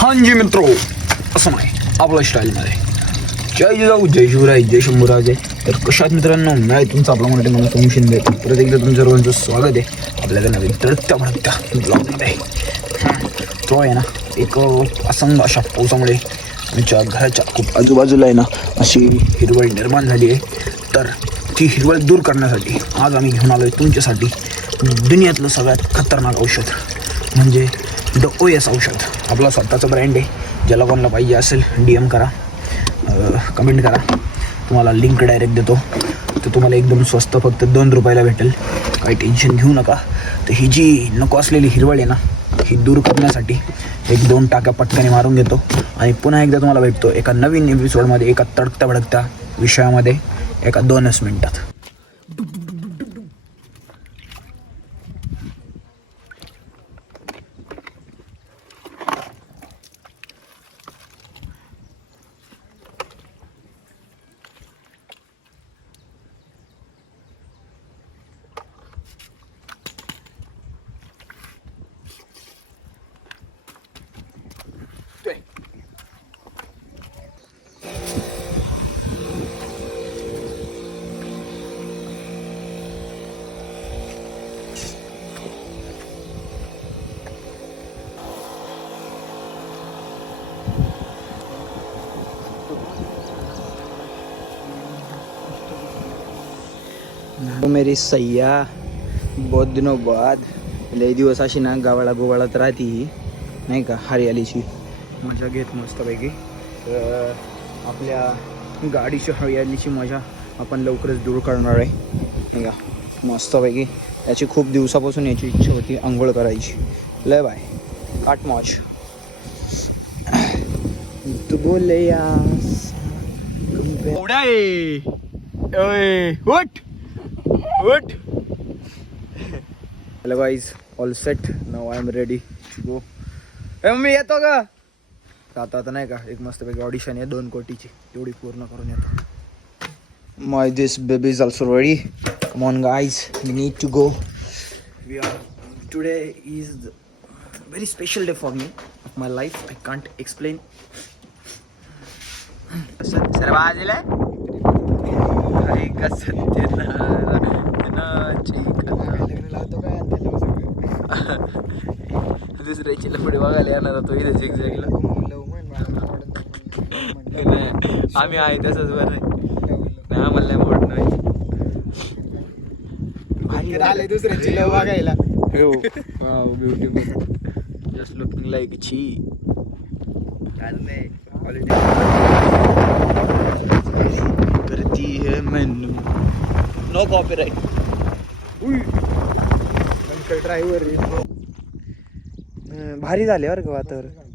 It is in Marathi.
हां जी मित्रो, असं नाही आपल्या स्टाईलमध्ये जय जिजाऊ जय शिवराय जय शंभूराजे. तर कशात मित्रांनो, मी आहे तुमचा आपला मराठी माणूस सोनू शिंदे. परत एकदा तुमच्या सर्वांचं स्वागत आहे आपल्या नवीन तळत्या भडकत्या ब्लॉगमध्ये. तो आहे ना, एक असंग अशा पावसामुळे आमच्या घराच्या खूप आजूबाजूला आहे ना अशी हिरवळ निर्माण झाली आहे. तर ती हिरवळ दूर करण्यासाठी आज आम्ही घेऊन आलो आहे तुमच्यासाठी दुनियातलं सगळ्यात खतरनाक औषध, म्हणजे OS औषध. आपला स्वतःचा ब्रँड आहे. ज्याला कोणाला पाहिजे असेल DM करा, कमेंट करा, तुम्हाला लिंक डायरेक्ट देतो. तर तुम्हाला एकदम स्वस्त फक्त 2 रुपयाला भेटेल. काही टेन्शन घेऊ नका. तर ही जी नको असलेली हिरवळ आहे ना, ही दूर करण्यासाठी 1-2 टाक्या पटकन मारून घेतो आणि पुन्हा एकदा तुम्हाला भेटतो एका नवीन एपिसोडमध्ये, एका तडकत्या भडकत्या विषयामध्ये, एका 2च मिनिटात. मेरी सय्या बहुत दिनों बाद लय दिवस अशी ना गावाला गोवाळात राहती नाही का, हरियालीची मजा घेत मस्तपैकी. तर आपल्या गाडीची हरियालीची मजा आपण लवकरच दूर करणार आहे नाही का, मस्तपैकी. याची खूप दिवसापासून याची इच्छा होती आंघोळ करायची. लय बाय काट मौज तू बोले What? Hello guys, all set. Now I am ready to go. मी येतो का आता नाही का, एक मस्तपैकी ऑडिशन आहे 2 कोटीची, तेवढी पूर्ण करून येतो. My this baby is also ready. Come on guys, we need to go. Today is very special day for me of my life. I can't explain. सर्वाजीला दुसऱ्याची लफडी बघायला येणार होतो इथे झिगझॅगला. आम्ही आहे तसंच बरं नाही, आम्हाला नाही मोठ नाही दुसऱ्याची लव बघायला. हो ब्युटिफुल, जस्ट लुकिंग लाईक छी. करती है मैनू नो कॉपीराइट. ड्रायव्हर भारी झाले बरं का वातावरण.